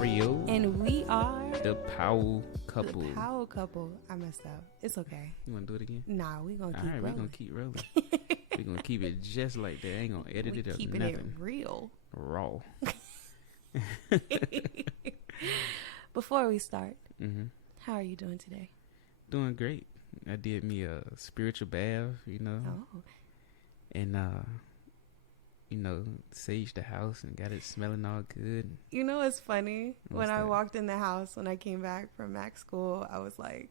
Mario. And we are The Powell Couple. The Powell Couple. I messed up. It's okay. You want to do it again? Nah, we gonna keep rolling. All right, we gonna keep rolling. We gonna keep it just like that. I ain't gonna edit it up. Keeping nothing. it real. Raw. Before we start, Mm-hmm. how are you doing today? Doing great. I did me a spiritual bath, Oh, and saged the house and got it smelling all good. you know what's funny? What's when I that? walked in the house when I came back from Mac school, I was like,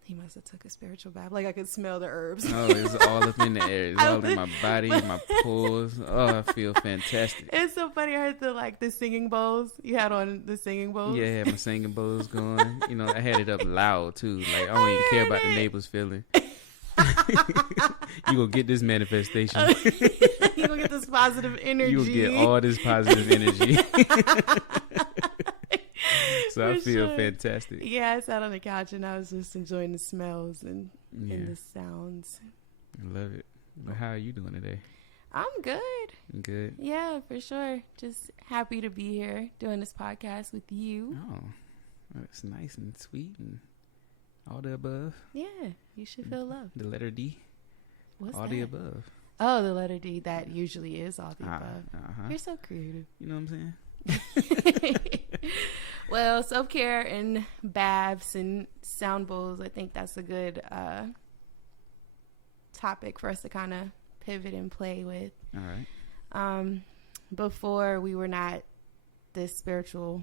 he must have took a spiritual bath. Like I could smell the herbs. Oh, it's all up in the air. It's all in my body, my pores. Oh, I feel fantastic. It's so funny. I heard the singing bowls. You had on the singing bowls. Yeah, I had my singing bowls going. I had it up loud too. Like I don't even care about the neighbors feeling. You gonna get this manifestation. You gonna get this positive energy. You will get all this positive energy. So I For feel sure. fantastic. Yeah, I sat on the couch and I was just enjoying the smells and the sounds. I love it. But how are you doing today? I'm good. Good. Yeah, for sure. Just happy to be here doing this podcast with you. Oh, it's nice and sweet and all the above. Yeah, you should feel loved. The letter D. What's all that? the above. Oh, the letter D. That usually is all the above. Uh-huh. You're so creative. You know what I'm saying? Well, self-care and baths and sound bowls, I think that's a good topic for us to kind of pivot and play with. All right. Before we were not this spiritual.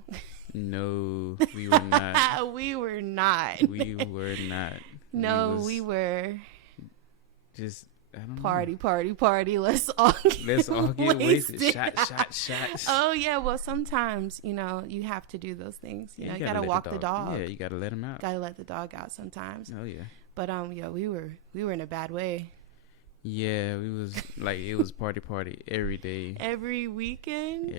No, we were not. We were not. We were not. No, we were just I don't party. Let's all get wasted. Shots. Oh yeah, well sometimes you have to do those things. You gotta walk the dog. Yeah, you gotta let him out. Gotta let the dog out sometimes. Oh yeah. But yeah, we were in a bad way. Yeah, we was like it was party every day. Every weekend,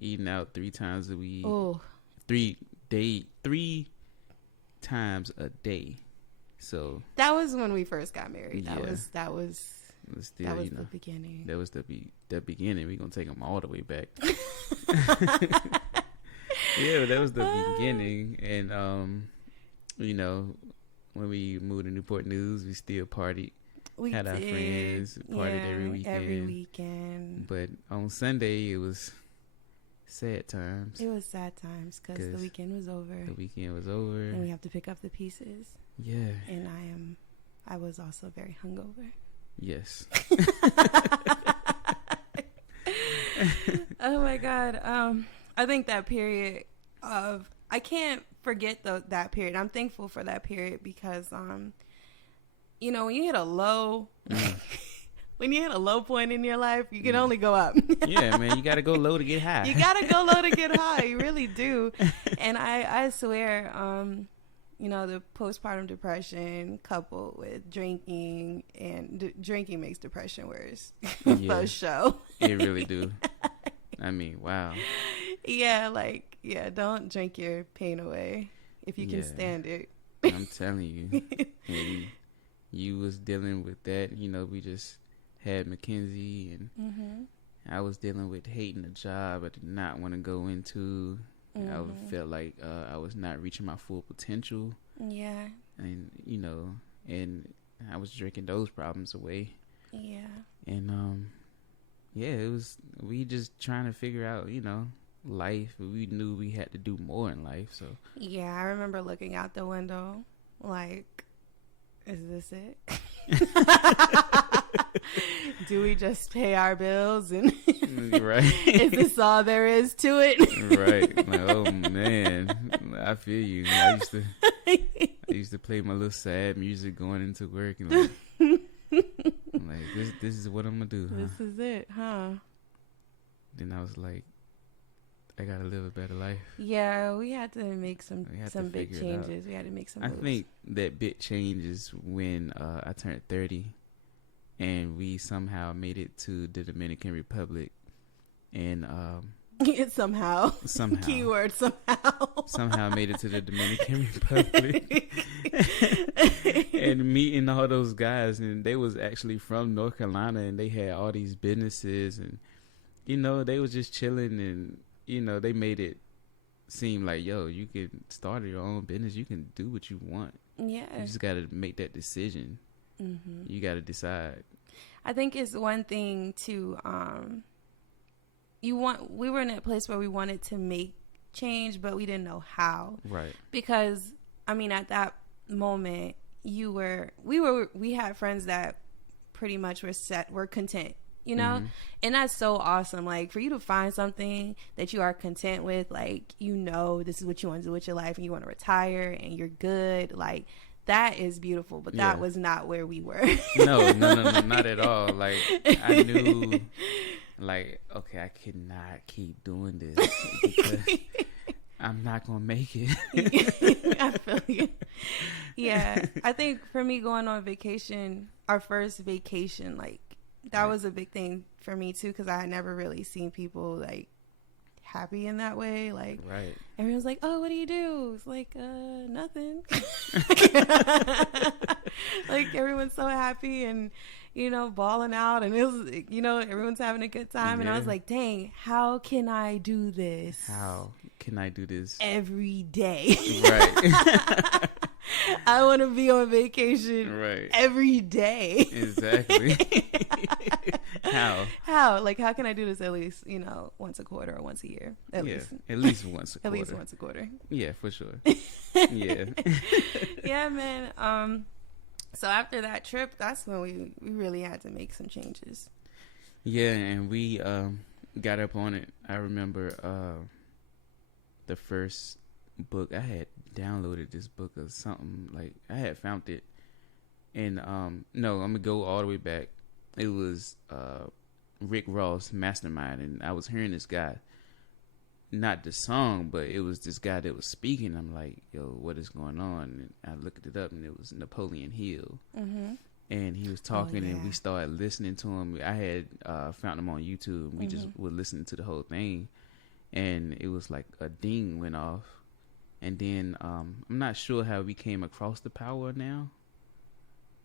eating out 3 times a week. Oh, 3 times a day. So that was when we first got married. Yeah. That was still, the beginning. That was the beginning. We're gonna take them all the way back. Yeah, that was the beginning. And when we moved to Newport News, we still partied. We had our friends, partied every weekend. But on Sunday, it was sad times. It was sad times because the weekend was over. And we have to pick up the pieces. Yeah. And I was also very hungover. Yes. Oh my God. I think that period I can't forget that period. I'm thankful for that period because when you hit a low when you hit a low point in your life, you can only go up. Yeah, man, you got to go low to get high. You got to go low to get high. You really do. And I swear, the postpartum depression coupled with drinking, and drinking makes depression worse. Yeah, for sure. It really do. I mean, wow. Yeah, don't drink your pain away if you can stand it. I'm telling you. And you was dealing with that. We just had Mackenzie, and I was dealing with hating a job I did not want to go into. I felt like I was not reaching my full potential. Yeah. And, and I was drinking those problems away. Yeah. And, it was, we just trying to figure out, life. We knew we had to do more in life, so. Yeah, I remember looking out the window like, is this it? Do we just pay our bills and right? Is this all there is to it? Right. Like, oh man, I feel you. I used to play my little sad music going into work and like this is what I'm gonna do. This is it, huh? Then I was like, I gotta live a better life. Yeah, we had to make some big changes. We had to make some moves. I think that big change is when I turned 30 and we somehow made it to the Dominican Republic, and somehow keyword somehow made it to the Dominican Republic and meeting all those guys, and they was actually from North Carolina, and they had all these businesses, and they was just chilling, and you know, they made it seem like, yo, you can start your own business. You can do what you want. Yeah. You just got to make that decision. Mm-hmm. You got to decide. I think it's one thing to, we were in a place where we wanted to make change, but we didn't know how. Right. Because, I mean, at that moment, we had friends that pretty much were content, you know? Mm-hmm. And that's so awesome. Like, for you to find something that you are content with, like, you know, this is what you want to do with your life and you want to retire and you're good. Like, that is beautiful. But that was not where we were. No, not at all. Like, I knew, like, okay, I cannot keep doing this because I'm not going to make it. I feel you. Yeah. I think for me going on vacation, our first vacation, like, that was a big thing for me too, because I had never really seen people like happy in that way. Like, right. Everyone's like, "Oh, what do you do?" It's like, nothing. Like, everyone's so happy and, you know, balling out, and it was, you know, everyone's having a good time. And I was like, dang, how can I do this? How can I do this every day? Right. I want to be on vacation every day. Exactly. How? Like, how can I do this at least, you know, once a quarter or once a year? At least once a quarter. At least once a quarter. Yeah, for sure. Yeah. Yeah, man. So after that trip, that's when we really had to make some changes. Yeah, and we got up on it. I remember the first book, I had downloaded this book or something, like I had found it, and no, I'm gonna go all the way back. It was Rick Ross, Mastermind, and I was hearing this guy, not the song, but it was this guy that was speaking. I'm like, yo, what is going on? And I looked it up, and it was Napoleon Hill. Mm-hmm. And he was talking, and we started listening to him. I had found him on YouTube, and we just were listening to the whole thing, and it was like a ding went off. And then I'm not sure how we came across the power now,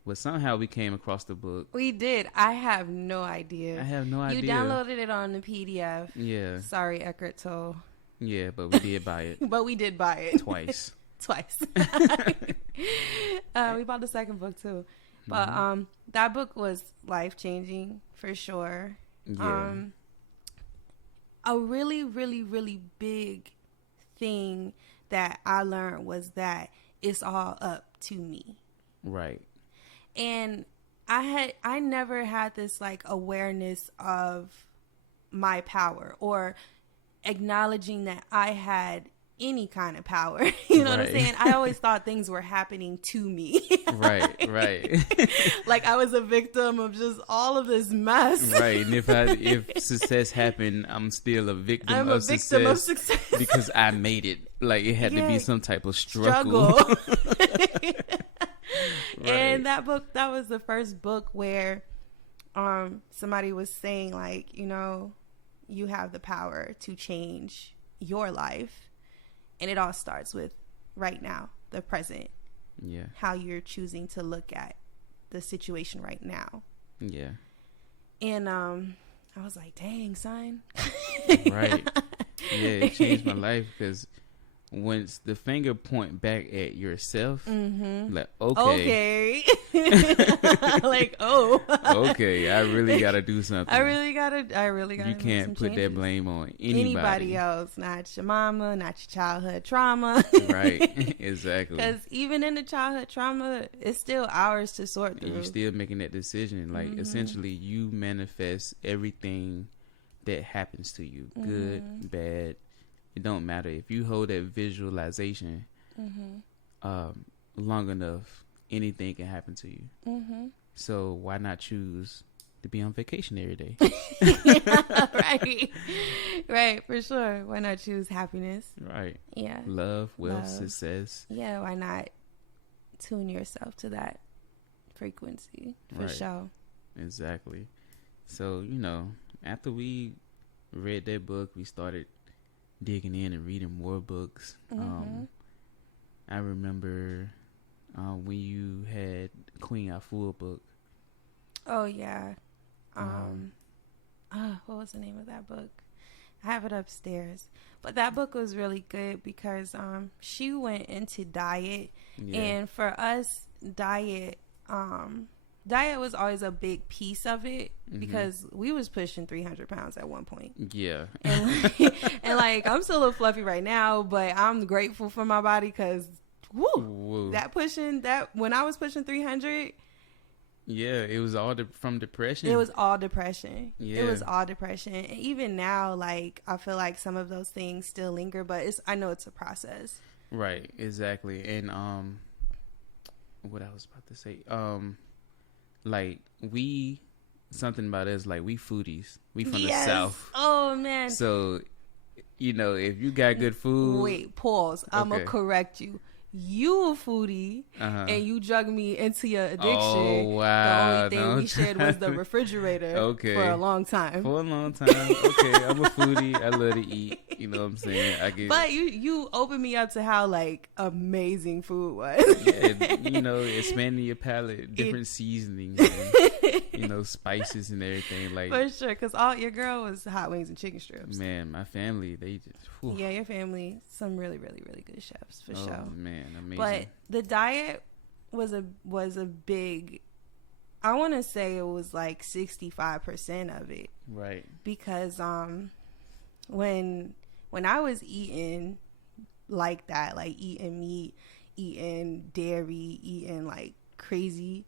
but somehow we came across the book. We did. I have no idea. I have no idea. You downloaded it on the PDF. Yeah. Sorry, Eckhart Tolle. Yeah, but we did buy it. But we did buy it. Twice. We bought the second book too. But that book was life-changing for sure. Yeah. A really, really, really big thing that I learned was that it's all up to me. Right. And I never had this like awareness of my power or acknowledging that I had any kind of power. You know what I'm saying? I always thought things were happening to me. Right. Like I was a victim of just all of this mess. Right. And if success happened, I'm still a victim of success because I made it. Like it had to be some type of struggle. And that book, that was the first book where somebody was saying like, you know, you have the power to change your life. And it all starts with right now, the present. Yeah. How you're choosing to look at the situation right now. Yeah. And I was like, dang, son. Right. Yeah, it changed my life because once the finger point back at yourself, like, okay. Like, oh. Okay, I really got to do something. I really got to You can't put that blame on anybody else, not your mama, not your childhood trauma. Right, exactly. Because even in the childhood trauma, it's still ours to sort through. And you're still making that decision. Like, essentially, you manifest everything that happens to you, good, bad. It don't matter. If you hold that visualization long enough, anything can happen to you. So why not choose to be on vacation every day? Right, for sure. Why not choose happiness? Right. Yeah. Love, wealth, success. Yeah, why not tune yourself to that frequency for sure. Exactly. So, you know, after we read that book, we started digging in and reading more books. I remember when you had Queen Afua book. Oh yeah. What was the name of that book? I have it upstairs. But that book was really good because she went into diet, and for us, diet was always a big piece of it because we was pushing 300 pounds at one point. Yeah. And like I'm still a little fluffy right now, but I'm grateful for my body because when I was pushing 300. Yeah, it was all from depression. It was all depression. Yeah. It was all depression. And even now, like, I feel like some of those things still linger, but I know it's a process. Right, exactly. And what I was about to say, like something about us, like we foodies. We from the South. Oh man. So, if you got good food. Wait, pause. I'm gonna correct you. You a foodie, and you drug me into your addiction. Oh, wow. The only thing we shared was the refrigerator for a long time. For a long time. Okay, I'm a foodie. I love to eat. You know what I'm saying? But you opened me up to how, like, amazing food was. Yeah, expanding your palate, different seasonings, and, spices and everything. Like for sure, because all your girl was hot wings and chicken strips. Man, my family, they just... Whew. Yeah, your family, some really, really, really good chefs, for sure. Oh, man, amazing. But the diet was a big... I want to say it was like 65% of it. Right. Because when I was eating like that, like eating meat, eating dairy, eating like crazy,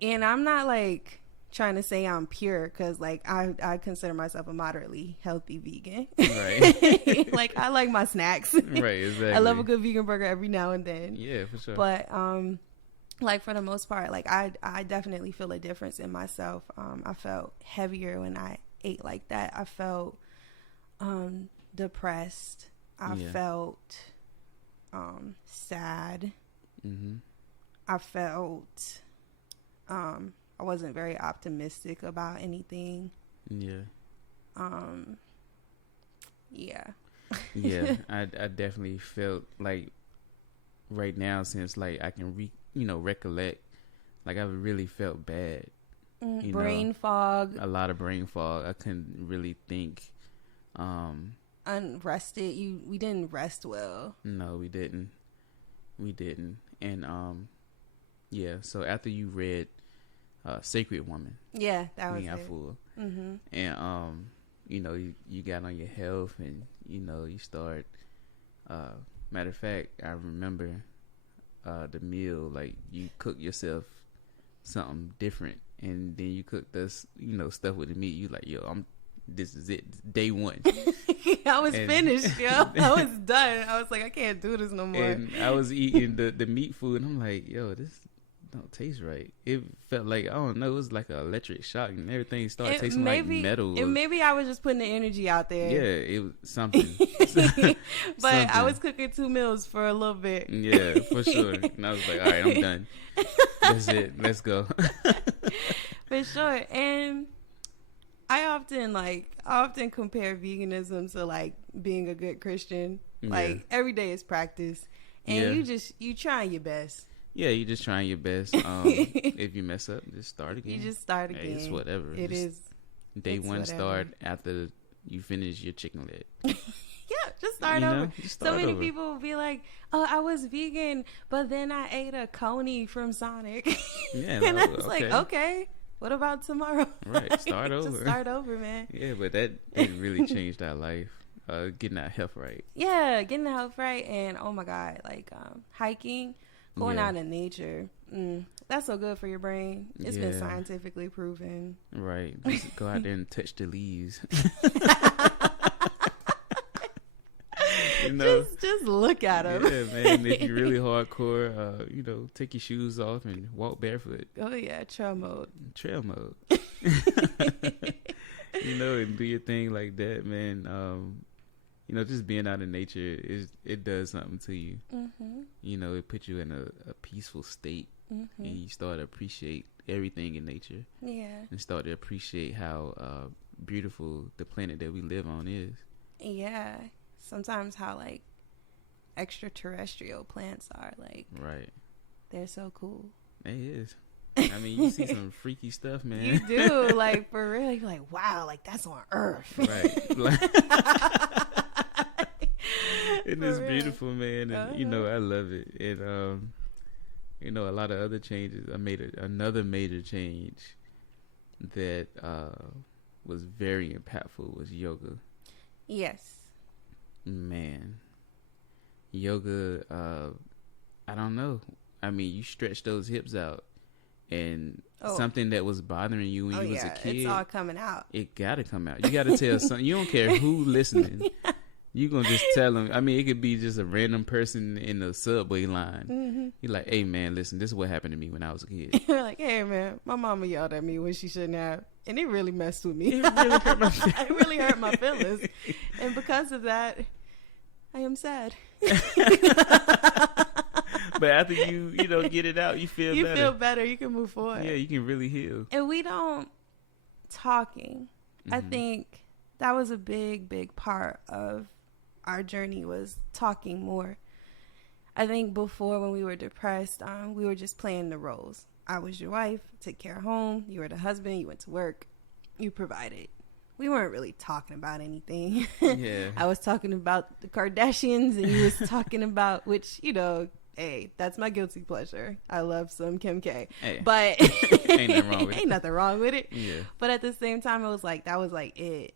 and I'm not like trying to say I'm pure because like I consider myself a moderately healthy vegan. Right. Like I like my snacks. Right, exactly. I love a good vegan burger every now and then. Yeah, for sure. But like for the most part, like I definitely feel a difference in myself. I felt heavier when I ate like that. I felt depressed. I felt sad. I felt I wasn't very optimistic about anything. Yeah. Yeah. Yeah, I definitely felt like right now, since like I can recollect, like I really felt bad. Brain fog. A lot of brain fog. I couldn't really think. Unrested. We didn't rest well. No, we didn't. And yeah. So after you read Sacred Woman, yeah, that was got it. full. And you got on your health, and you start. Matter of fact, I remember the meal, like you cook yourself something different, and then you cook this stuff with the meat. You like, yo, this is it, day one. I was finished, yo. I was done. I was like, I can't do this no more. And I was eating the meat food, and I'm like, yo, this don't taste right. It felt like, I don't know, it was like an electric shock, and everything started tasting like metal. And maybe I was just putting the energy out there. Yeah, it was something. But I was cooking 2 meals for a little bit. Yeah, for sure. And I was like, all right, I'm done. That's it. Let's go. For sure. And I often compare veganism to like being a good Christian. Like every day is practice, and you trying your best. Yeah, you just trying your best. If you mess up, just start again. You just start again. Hey, it's whatever. It is. Day one whatever. Start after you finish your chicken leg. Yeah, just start over. So many people will be like, "Oh, I was vegan, but then I ate a coney from Sonic." Yeah, and I was like, "Okay, what about tomorrow?" Right, start over. Just start over, man. Yeah, but that really changed our life. Getting our health right. Yeah, getting the health right, and oh my God, like hiking, going out in nature. That's so good for your brain. It's been scientifically proven. Right, just go out there and touch the leaves. Just look at them. Yeah, man. If you're really hardcore, take your shoes off and walk barefoot. Oh yeah, trail mode. And do your thing like that, man. Just being out in nature it does something to you. It puts you in a peaceful state, and you start to appreciate everything in nature. Yeah, and start to appreciate how beautiful the planet that we live on is. Yeah. Sometimes how like extraterrestrial plants are, like, right, they're so cool. It is. I mean, you see some freaky stuff, man. You do, like, for real. You're like, wow, like, that's on Earth. Right. Like, and it's beautiful, man. And, you know, I love it. And, you know, a lot of other changes. I made another major change that was very impactful was yoga. Yes. Man. Yoga, I don't know. I mean, you stretch those hips out, and something that was bothering you when you was a kid, it's all coming out. It gotta come out. You gotta tell something. You don't care who listening. You gonna just tell them. I mean, it could be just a random person in the subway line. Mm-hmm. You're like, hey man, listen, this is what happened to me when I was a kid. You're like, hey man, my mama yelled at me when she shouldn't have, and it really messed with me. It really hurt my feelings, and because of that, I am sad. But after you know, get it out, you feel better. You feel better. You can move forward. Yeah, you can really heal. And we don't talking. Mm-hmm. I think that was a big part of our journey, was talking more. I think before, when we were depressed, we were just playing the roles. I was your wife, took care of home. You were the husband. You went to work. You provided. We weren't really talking about anything. Yeah. I was talking about the Kardashians, and you was talking about, which, you know, hey, that's my guilty pleasure. I love some Kim K. Hey, but ain't nothing wrong with it. Ain't nothing wrong with it. Yeah. But at the same time, it was like, that was like it.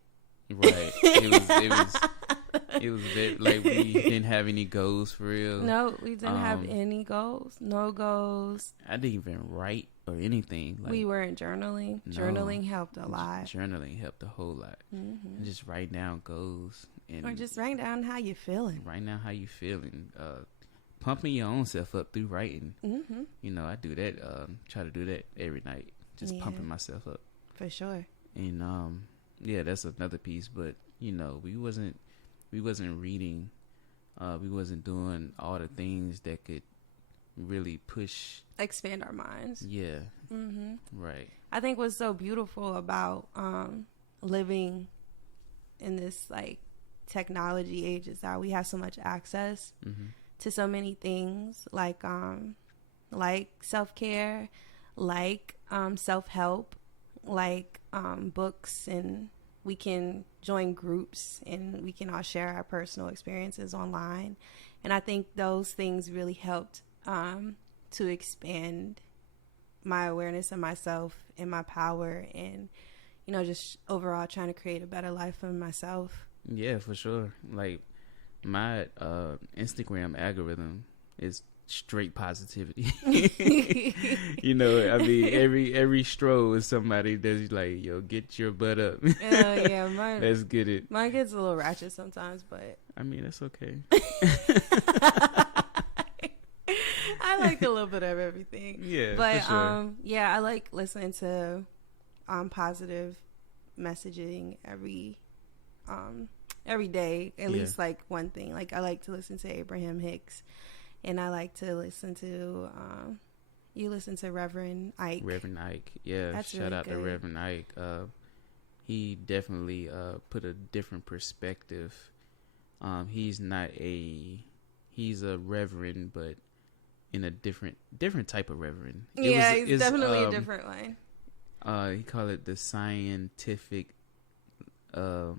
Right. It was very, like, we didn't have any goals for real. No, we didn't have any goals. No goals. I didn't even write or anything. Like, we weren't journaling. No, journaling helped a lot. Journaling helped a whole lot. Mm-hmm. And just write down goals. Or just write down how you're feeling. Write down how you feeling. Pumping your own self up through writing. Mm-hmm. You know, I do that. Try to do that every night. Just pumping myself up. For sure. And yeah, that's another piece. But you know, we wasn't reading. We wasn't doing all the things that could really expand our minds. Yeah. Mm-hmm. Right. I think what's so beautiful about living in this like technology age is that we have so much access. Mm-hmm. to so many things, like self-care, like self-help, like books, and we can join groups and we can all share our personal experiences online. And I think those things really helped to expand my awareness of myself and my power, and, you know, just overall trying to create a better life for myself. Yeah, for sure. Like, my Instagram algorithm is straight positivity. You know, I mean, every stroll is somebody that's like, yo, get your butt up. Yeah, mine. Let's get it. Mine gets a little ratchet sometimes, but I mean, that's okay. I like a little bit of everything. Yeah, but for sure. Yeah, I like listening to positive messaging every day, at least like one thing. Like, I like to listen to Abraham Hicks, and I like to listen to you listen to Reverend Ike. Yeah. That's shout really out good. To Reverend Ike. He definitely put a different perspective. He's a reverend, but in a different type of reverend. He's definitely a different one. He called it the scientific of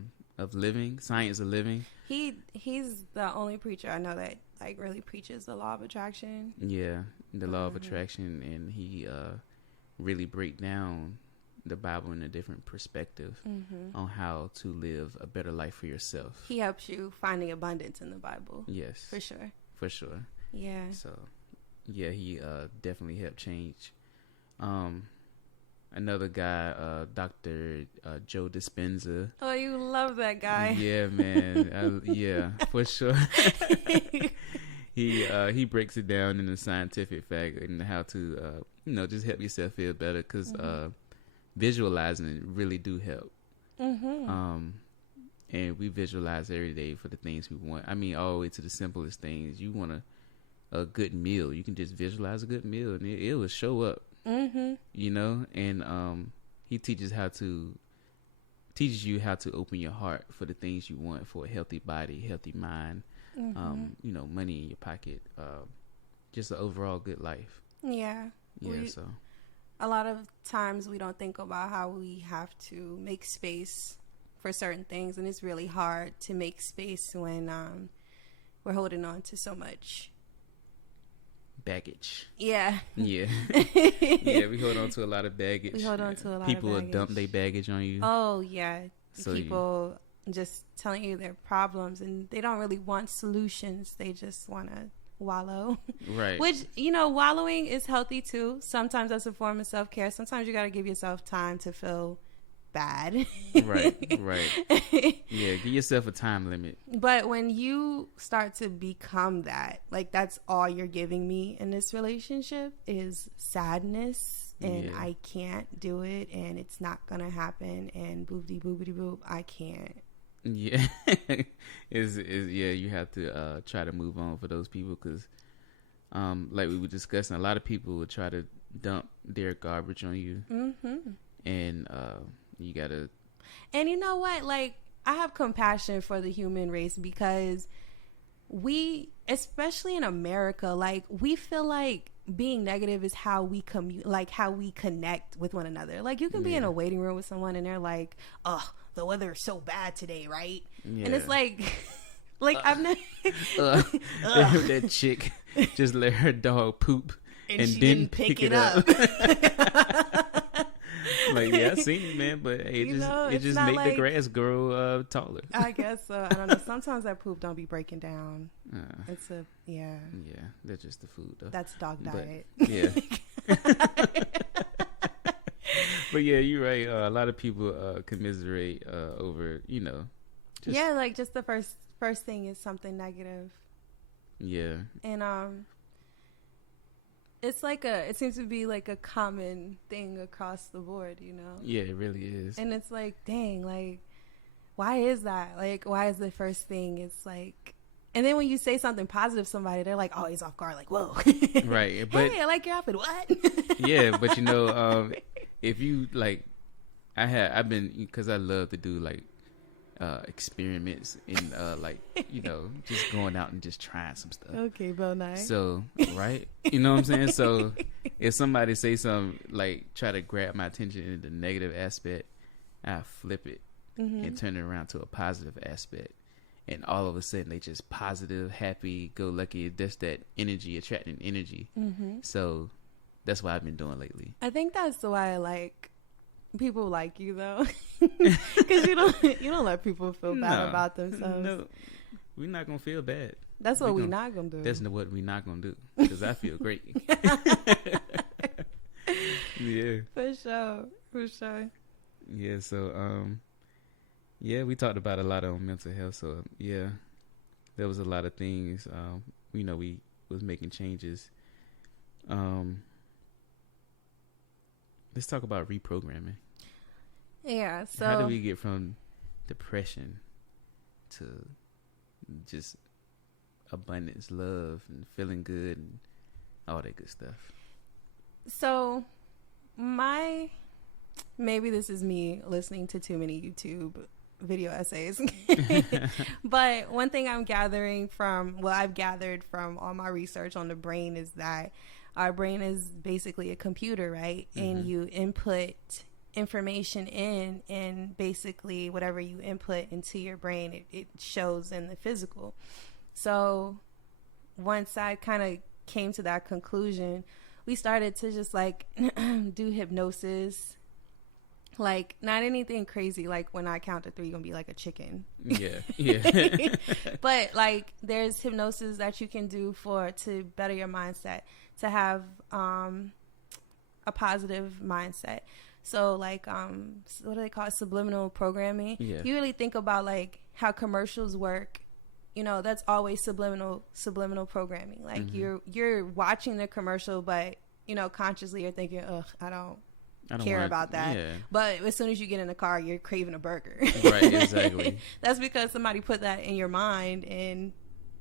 living, science of living. He's the only preacher I know that like really preaches the law of attraction. Yeah, the law of attraction, and he really break down the Bible in a different perspective on how to live a better life for yourself. He helps you finding abundance in the Bible. Yes, for sure. Yeah. So, yeah, he definitely helped change. Another guy, Dr. Joe Dispenza. Oh, you love that guy. Yeah, man. Yeah, for sure. He breaks it down in a scientific fact and how to, just help yourself feel better, because visualizing it really do help. Mm-hmm. And we visualize every day for the things we want. I mean, all the way to the simplest things. You want a good meal. You can just visualize a good meal, and it will show up. Mm-hmm. And he teaches you how to open your heart for the things you want, for a healthy body, healthy mind, money in your pocket, just an overall good life. Yeah. Yeah. So a lot of times we don't think about how we have to make space for certain things, and it's really hard to make space when we're holding on to so much baggage. Yeah. Yeah. Yeah, we hold on to a lot of baggage. We hold on to a lot People of baggage. will dump their baggage on you. Oh, yeah. So people just telling you their problems, and they don't really want solutions. They just want to wallow. Right. Which, wallowing is healthy too. Sometimes that's a form of self-care. Sometimes you got to give yourself time to feel bad. Right. Yeah, give yourself a time limit. But when you start to become that, like, that's all you're giving me in this relationship is sadness, and I can't do it, and it's not gonna happen, and boopity boopity boop, I can't. Yeah. You have to try to move on for those people, because like we were discussing, a lot of people would try to dump their garbage on you. And you gotta, and you know what, like, I have compassion for the human race, because we, especially in America, like, we feel like being negative is how we how we connect with one another. Like, you can be in a waiting room with someone and they're like, oh, the weather is so bad today, right? And it's like I've never that chick just let her dog poop and she didn't pick it up. Like, yeah, I seen it, man, but hey, it just make the grass grow taller. I guess so. I don't know. Sometimes that poop don't be breaking down. It's yeah, that's just the food though. That's dog diet. But, yeah. But yeah, you're right. A lot of people commiserate over, just the first thing is something negative. Yeah. And it's like it seems to be like a common thing across the board, Yeah, it really is. And it's like, dang, like, why is that? Like, why is the first thing? It's like, and then when you say something positive to somebody, they're like, oh, he's off guard, like, whoa. Right. But, hey, I like your outfit. What? Yeah, but if you like, I've been, because I love to do like experiments in just going out and just trying some stuff. Okay, Bo nice. So, right? You know what I'm saying? So if somebody say something like try to grab my attention in the negative aspect, I flip it and turn it around to a positive aspect. And all of a sudden they just positive, happy, go lucky. That's that energy, attracting energy. So that's what I've been doing lately. I think that's why I like people like you, though, because you don't let people feel bad about themselves. No, we're not gonna feel bad. That's what we're not gonna do. That's what we're not gonna do, because I feel great. Yeah, for sure. Yeah, so we talked about a lot on mental health. So yeah, there was a lot of things. We was making changes. Let's talk about reprogramming. Yeah. So how do we get from depression to just abundance, love, and feeling good, and all that good stuff? So maybe this is me listening to too many YouTube video essays. But one thing I've gathered from all my research on the brain is that our brain is basically a computer, right? And you input information in, and basically whatever you input into your brain, it shows in the physical. So once I kind of came to that conclusion, we started to just like do hypnosis. Like, not anything crazy, like when I count to 3 you're gonna be like a chicken. Yeah. But like, there's hypnosis that you can do to better your mindset, to have a positive mindset. So like what do they call it? Subliminal programming. Yeah. You really think about like how commercials work. That's always subliminal programming. Like you're watching the commercial, but consciously you're thinking, ugh, I don't care about that. Yeah. But as soon as you get in the car, you're craving a burger. Right, exactly. That's because somebody put that in your mind, and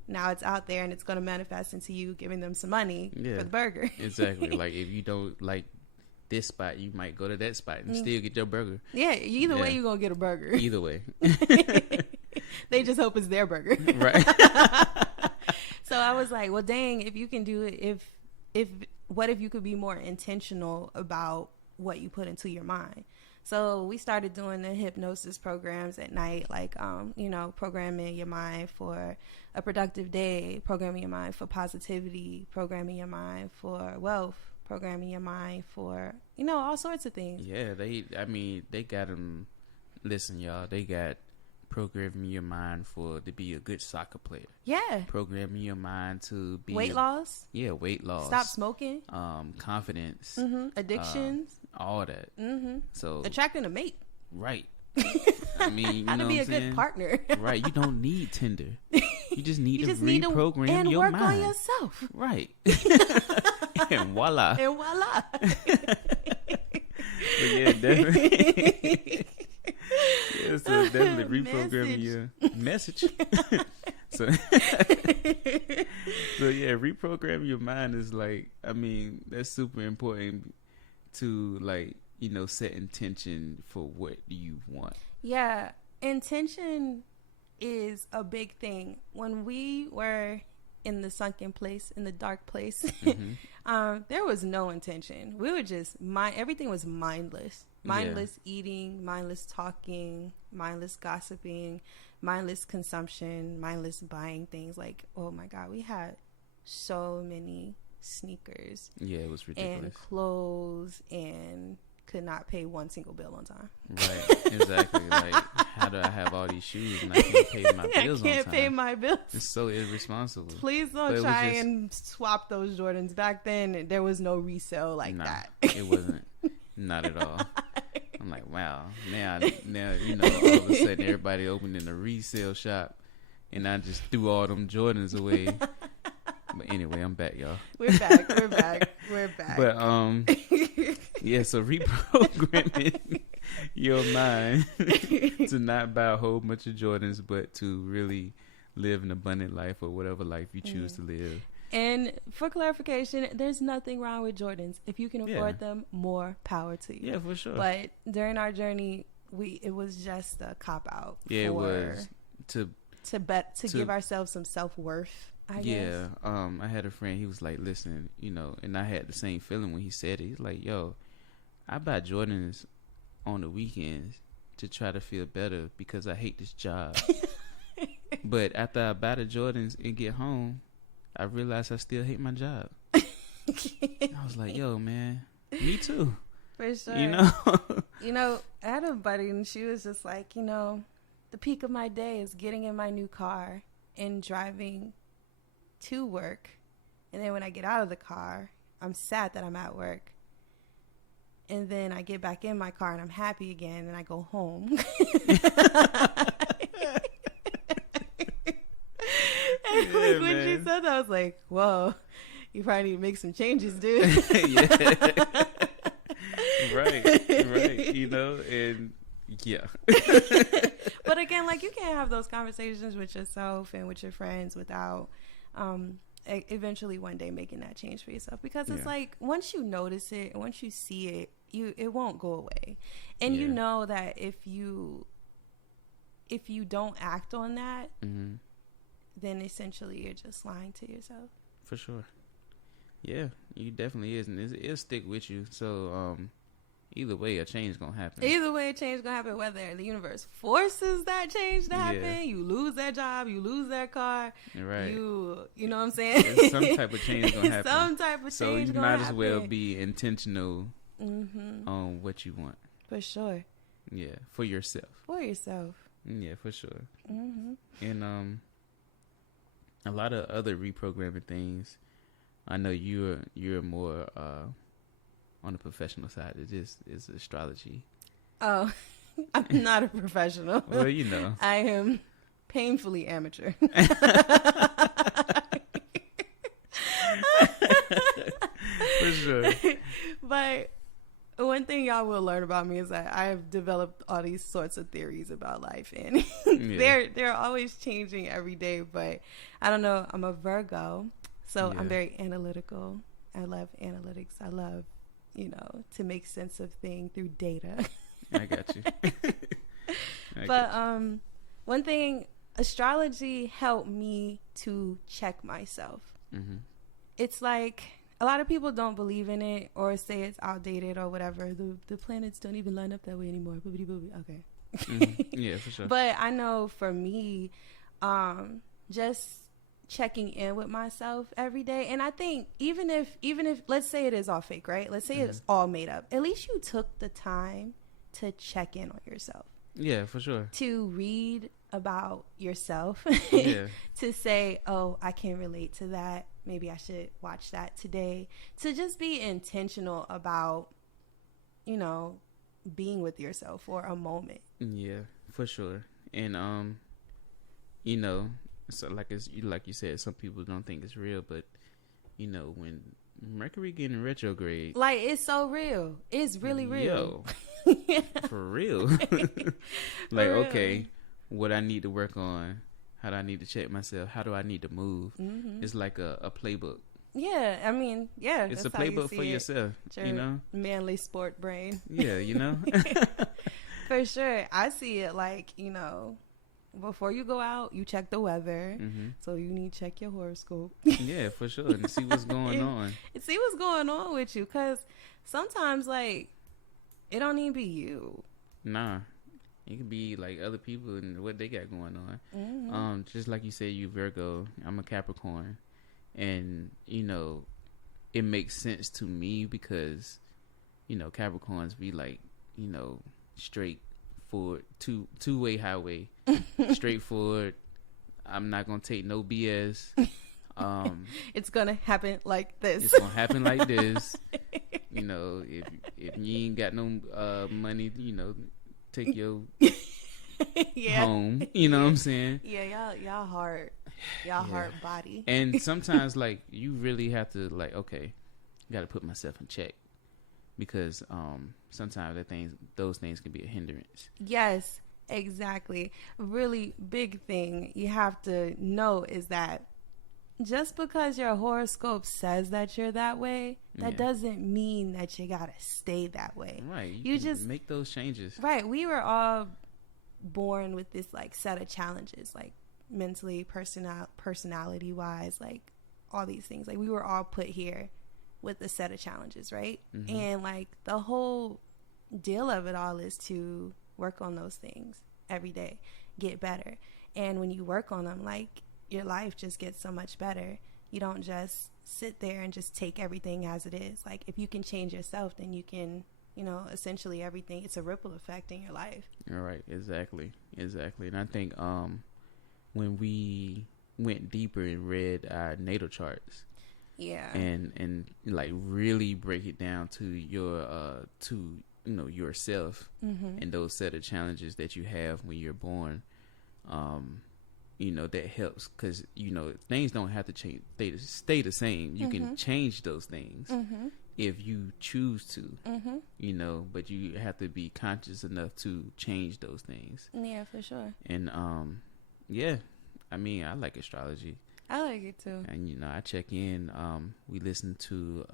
now it's out there, and it's going to manifest into you giving them some money for the burger. Exactly. Like, if you don't like this spot, you might go to that spot and still get your burger. Yeah, either way you're going to get a burger. Either way. They just hope it's their burger. Right. So I was like, well, dang, if you can do it, if what if you could be more intentional about what you put into your mind? So we started doing the hypnosis programs at night, like, programming your mind for a productive day, programming your mind for positivity, programming your mind for wealth, programming your mind for, all sorts of things. Yeah, they got them. Listen, y'all, they got programming your mind to be a good soccer player. Yeah. Programming your mind to be weight loss. Yeah, weight loss. Stop smoking. Confidence. Addictions. All that. So attracting a mate. Right. I mean, how to be a good partner. Right. You don't need Tinder. You just need to need reprogram to, and your work mind. on yourself. Right. And voila. And voila. But yeah, definitely. Yeah, so definitely reprogramming your message. So yeah, reprogramming your mind is like, that's super important to, like, set intention for what you want. Yeah, intention is a big thing. When we were in the sunken place, in the dark place, there was no intention. We were just everything was mindless. Mindless eating, mindless talking, mindless gossiping, mindless consumption, mindless buying things. Like, oh my God, we had so many sneakers. Yeah, it was ridiculous. And clothes, and could not pay one single bill on time. Right, exactly. Like, how do I have all these shoes and I can't pay my bills on time? I can't pay my bills. It's so irresponsible. Please don't try and swap those Jordans. Back then, there was no resale like that. It wasn't. Not at all. I'm like, wow. Now, all of a sudden everybody opening a resale shop, and I just threw all them Jordans away. But anyway, I'm back, y'all. We're back. But yeah. So reprogramming your mind to not buy a whole bunch of Jordans, but to really live an abundant life, or whatever life you choose to live. And for clarification, there's nothing wrong with Jordans. If you can afford them, more power to you. Yeah, for sure. But during our journey, it was just a cop out. Yeah, it was to give ourselves some self-worth, I guess. I had a friend, he was like, listen, and I had the same feeling when he said it. He's like, yo, I buy Jordans on the weekends to try to feel better because I hate this job. But after I buy the Jordans and get home, I realized I still hate my job. I was like, yo, man, me too. For sure. I had a buddy, and she was just like, the peak of my day is getting in my new car and driving to work. And then when I get out of the car, I'm sad that I'm at work. And then I get back in my car and I'm happy again, and I go home. And when she said that, I was like, whoa, you probably need to make some changes, dude. Yeah. Right. And yeah. But again, like, you can't have those conversations with yourself and with your friends without eventually one day making that change for yourself, because it's like, once you notice it, once you see it, it won't go away. And you know that if you don't act on that, then essentially you're just lying to yourself. For sure. Yeah, you definitely is, and it'll stick with you. So either way, a change gonna happen. Whether the universe forces that change to happen, you lose that job, you lose that car, right? You know what I'm saying? There's some type of change gonna happen. So you might as well be intentional on what you want. For sure. Yeah, for yourself. Yeah, for sure. And a lot of other reprogramming things. I know you're more on the professional side. It just is astrology. Oh, I'm not a professional. Well, I am painfully amateur. For sure. But one thing y'all will learn about me is that I have developed all these sorts of theories about life, and they're always changing every day. But I don't know. I'm a Virgo, so I'm very analytical. I love analytics. I love, to make sense of things through data. I got you. One thing, astrology helped me to check myself. It's like, a lot of people don't believe in it or say it's outdated or whatever. The planets don't even line up that way anymore. Boobity boobity. Okay. Yeah, for sure. But I know for me, just checking in with myself every day, and I think even if let's say it is all fake, right? Let's say it's all made up. At least you took the time to check in on yourself. Yeah, for sure. To read about yourself. Yeah. To say, oh, I can relate to that. Maybe I should watch that today. To just be intentional about, you know, being with yourself for a moment. Yeah, for sure. And you know, so like you said, some people don't think it's real, but you know, when Mercury getting retrograde, like, it's so real. It's really real. Yo, for real. Like, for real. Okay, what I need to work on, how do I need to check myself, how do I need to move? It's like a playbook. Yeah, I mean, yeah, it's a playbook for yourself. You know, manly sport brain. Yeah, you know. For sure. I see it like, you know, before you go out, you check the weather. So you need to check your horoscope. Yeah, for sure. And see what's going on. See what's going on with you. Because sometimes, like, it don't even be you. Nah. It could be, like, other people and what they got going on. Just like you said, you Virgo. I'm a Capricorn. And, you know, it makes sense to me because, you know, Capricorns be, like, you know, straight forward, two-way highway, straightforward. I'm not gonna take no BS. It's gonna happen like this. It's gonna happen like this. You know, if you ain't got no money, you know, take your home. You know what I'm saying? Yeah, y'all heart body. And sometimes, like, you really have to, like, okay, got to put myself in check. Because sometimes those things can be a hindrance. Yes, exactly. A really big thing you have to know is that just because your horoscope says that you're that way, that doesn't mean that you gotta stay that way. Right. You just make those changes. Right. We were all born with this, like, set of challenges, like mentally, personality wise, like all these things. Like, we were all put here with a set of challenges, right? And, like, the whole deal of it all is to work on those things every day, get better. And when you work on them, like, your life just gets so much better. You don't just sit there and just take everything as it is. Like, if you can change yourself, then you can, you know, essentially everything. It's a ripple effect in your life. All right, exactly. And I think when we went deeper and read our natal charts, and like really break it down to your you know, yourself and those set of challenges that you have when you're born, you know, that helps because, you know, things don't have to change, stay the same. You can change those things if you choose to, you know, but you have to be conscious enough to change those things. Yeah, for sure. And yeah, I mean, I like astrology. I like it too. And, you know, I check in. We listen to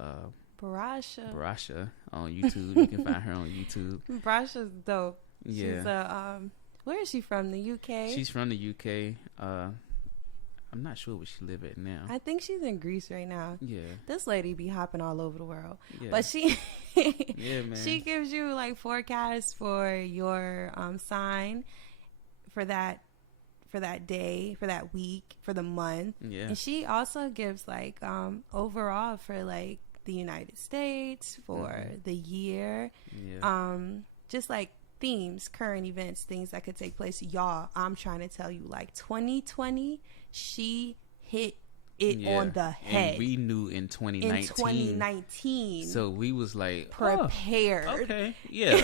Barasha on YouTube. You can find her on YouTube. Barasha's dope. Yeah. She's where is she from? The UK? She's from the UK. I'm not sure where she live at now. I think she's in Greece right now. Yeah. This lady be hopping all over the world. Yeah. But she yeah, man. She gives you, like, forecasts for your sign for that day, for that week, for the month. Yeah. And she also gives, like, overall for, like, the United States, for the year. Yeah. Just, like, themes, current events, things that could take place. Y'all, I'm trying to tell you, like, 2020, she hit it on the head. And we knew in 2019. So we was like, prepared. Oh, okay. Yeah.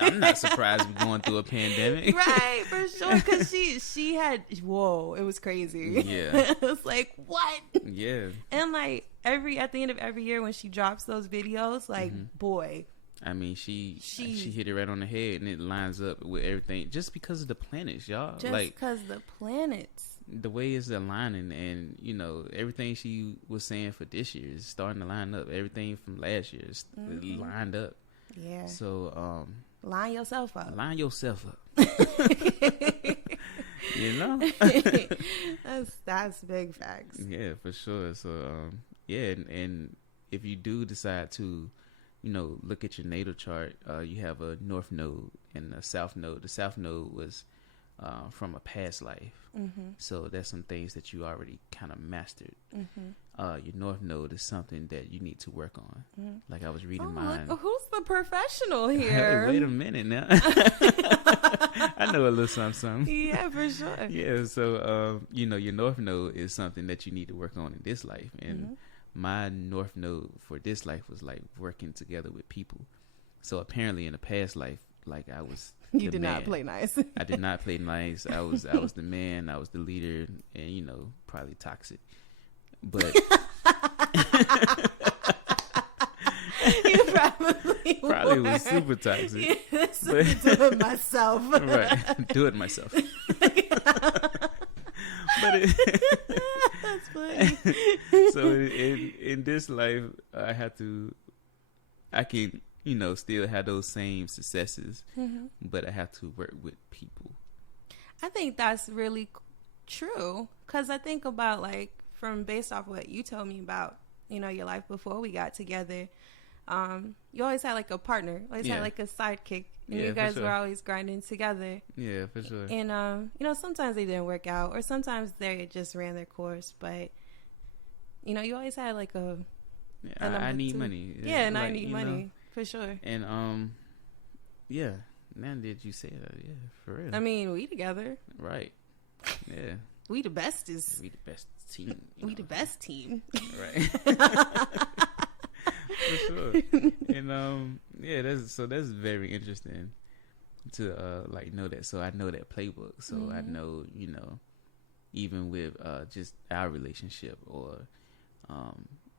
I'm not surprised we're going through a pandemic. Right, for sure. Because she had, whoa, it was crazy. Yeah. It was like, what? Yeah. And, like, at the end of every year when she drops those videos, like, boy. I mean, she hit it right on the head, and it lines up with everything just because of the planets, y'all. Just like, because the planets. The way it's aligning, and, you know, everything she was saying for this year is starting to line up. Everything from last year is lined up. Yeah. So, line yourself up. Line yourself up. You know? That's big facts. Yeah, for sure. So, yeah, and if you do decide to, look at your natal chart, you have a north node and a south node. The south node was from a past life. So there's some things that you already kind of mastered. Your north node is something that you need to work on. Like I was reading mine. Look, who's the professional here? Wait a minute now. I know a little something. Yeah, for sure. Yeah, so your north node is something that you need to work on in this life, and my north node for this life was like working together with people. So apparently in the past life, like I was you did not play nice. I did not play nice. I was the man. I was the leader, and probably toxic. But you probably was super toxic. Yeah, do it myself. Right, do it myself. But that's funny. So in this life, I can still have those same successes, but I have to work with people. I think that's really true, because I think about based off what you told me about your life before we got together. You always had like a partner, always had like a sidekick, and you guys were always grinding together. Yeah, for sure. And sometimes they didn't work out, or sometimes they just ran their course, but you always had like a I need money. Yeah, and I need money for sure. And yeah. Now that you say that, yeah, for real. I mean, we together, right? Yeah, we the bestest. We the best team. We the best team, right? For sure. And that's very interesting to know that. So I know that playbook. So I know even with just our relationship, or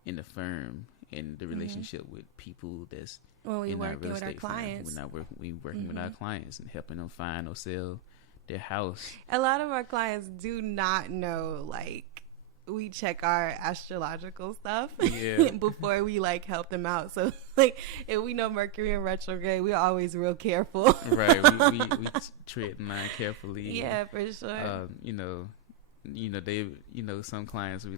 in the firm, and the relationship with people that's when we working with our clients. We working with our clients and helping them find or sell their house. A lot of our clients do not know, we check our astrological stuff before we help them out. So if we know Mercury in retrograde, we're always real careful. Right. We tread the line carefully. Yeah, for sure. They some clients we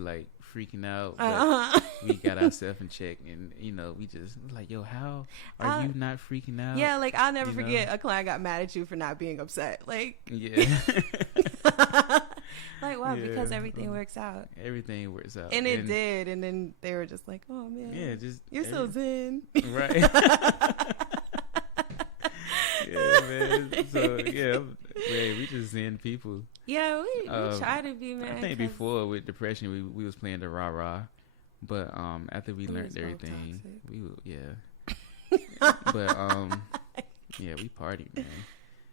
freaking out, but we got ourselves in check, and we just yo, how are you not freaking out? Yeah, I'll never forget a client got mad at you for not being upset. Yeah. Wow, because everything works out. Everything works out. And it did, and then they were just oh man, yeah, you're so zen. Right. Yeah, man. So man, we just zen people. Yeah, we try to be, man. I think before with depression, we was playing the rah-rah, but after we learned everything, but we partied, man.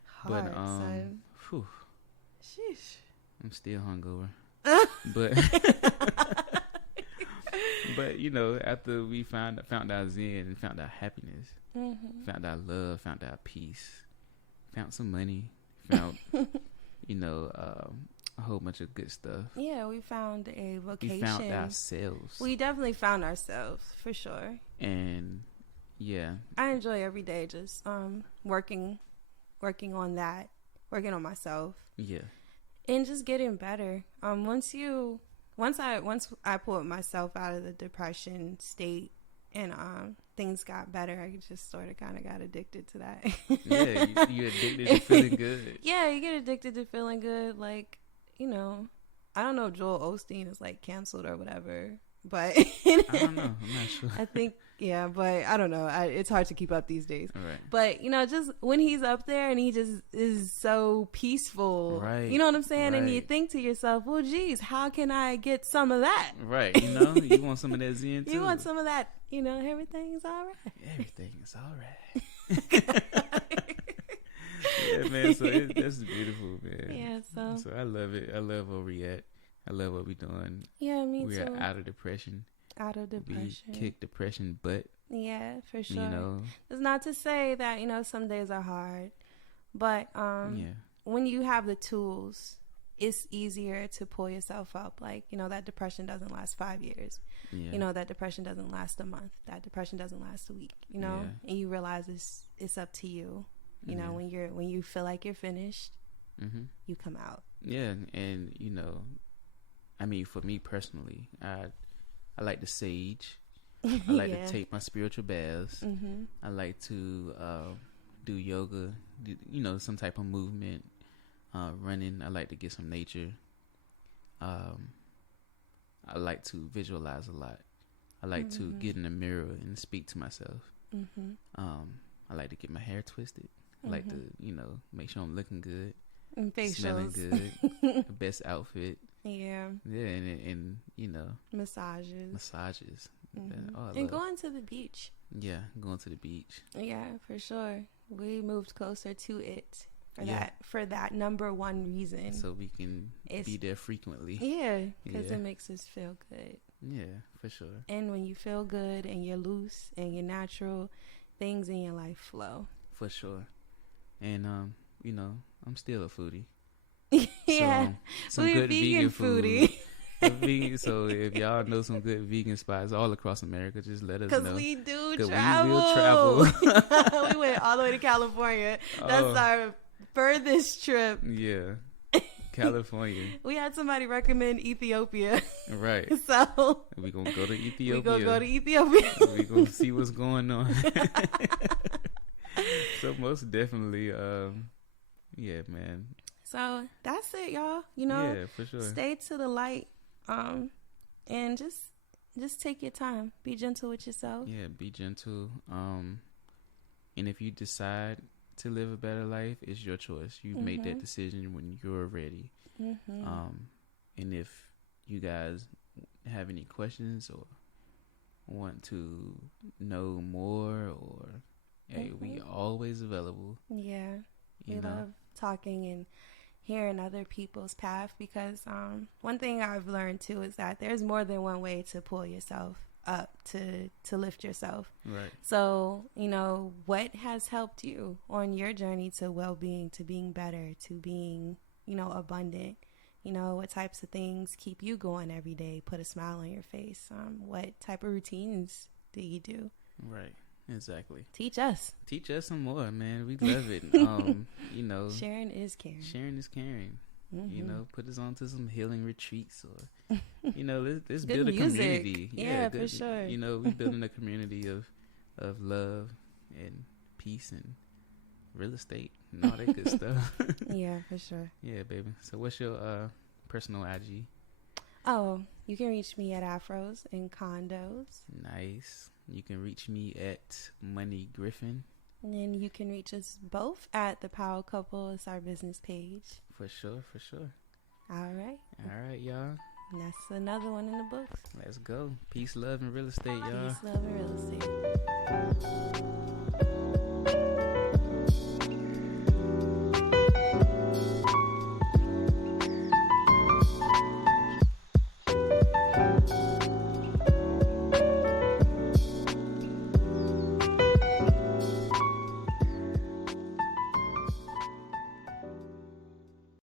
Hard, son. Whew, sheesh. I'm still hungover, but after we found our zen and found our happiness, found our love, found our peace, found some money, found a whole bunch of good stuff. Yeah, we found a vocation. We found ourselves. We definitely found ourselves, for sure. And yeah, I enjoy every day just working on that, working on myself. Yeah. And just getting better. Once I pulled myself out of the depression state and things got better, I just sort of kind of got addicted to that. Yeah, you addicted to feeling good. Yeah, you get addicted to feeling good. I don't know if Joel Osteen is canceled or whatever, but I don't know. I'm not sure. I think, yeah, but I don't know. It's hard to keep up these days. Right. But, just when he's up there and he just is so peaceful, right. You know what I'm saying? Right. And you think to yourself, well, geez, how can I get some of that? Right. You want some of that zen too. You want some of that, everything's all right. Everything is all right. Yeah, man. So that's beautiful, man. Yeah, so I love it. I love where we at. I love what we're doing. Yeah, me too. We are out of depression. We kick depression butt. Yeah, for sure. It's not to say that, some days are hard, but when you have the tools, it's easier to pull yourself up. That depression doesn't last 5 years. Yeah. That depression doesn't last a month. That depression doesn't last a week, and you realize it's up to you. When you feel like you're finished, you come out. Yeah, and for me personally, I like the sage. I like to take my spiritual baths. I like to do yoga, some type of movement, running. I like to get some nature. I like to visualize a lot. I like to get in the mirror and speak to myself. I like to get my hair twisted. I like to, make sure I'm looking good, and facials. Smelling good, the best outfit. Yeah, and massages, and going to the beach. Yeah, going to the beach. Yeah, for sure. We moved closer to it for that number one reason, so we can be there frequently. Yeah, because it makes us feel good. Yeah, for sure. And when you feel good and you're loose and you're natural, things in your life flow. For sure. And I'm still a foodie. Yeah, so, some good vegan foodie. So if y'all know some good vegan spots all across America, just let us know. Because we do travel. We will travel. We went all the way to California. That's our furthest trip. Yeah. California. We had somebody recommend Ethiopia. Right. So we're going to go to Ethiopia. We're going to go to Ethiopia. We're going to see what's going on. So most definitely, yeah, man. So that's it, y'all. Yeah, for sure. Stay to the light, and just take your time. Be gentle with yourself. Yeah, be gentle. And if you decide to live a better life, it's your choice. You make that decision when you're ready. And if you guys have any questions or want to know more, or hey, we always available. Yeah, we love talking and hearing other people's path, because one thing I've learned too is that there's more than one way to pull yourself up, to lift yourself. Right. So what has helped you on your journey to well-being, to being better, to being abundant? What types of things keep you going every day, put a smile on your face? What type of routines do you do? Right. Exactly. Teach us some more, man. We love it. Sharing is caring. Sharing is caring. Put us on to some healing retreats, or let's build a community. Yeah, for sure. We're building a community of love and peace and real estate and all that good stuff. Yeah, for sure. Yeah, baby. So what's your personal IG? Oh, you can reach me at Afros and Condos. Nice. You can reach me at Money Griffin. And then you can reach us both at The Power Couple. It's our business page. For sure. All right, y'all. And that's another one in the books. Let's go. Peace, love, and real estate, y'all. Peace, love, and real estate.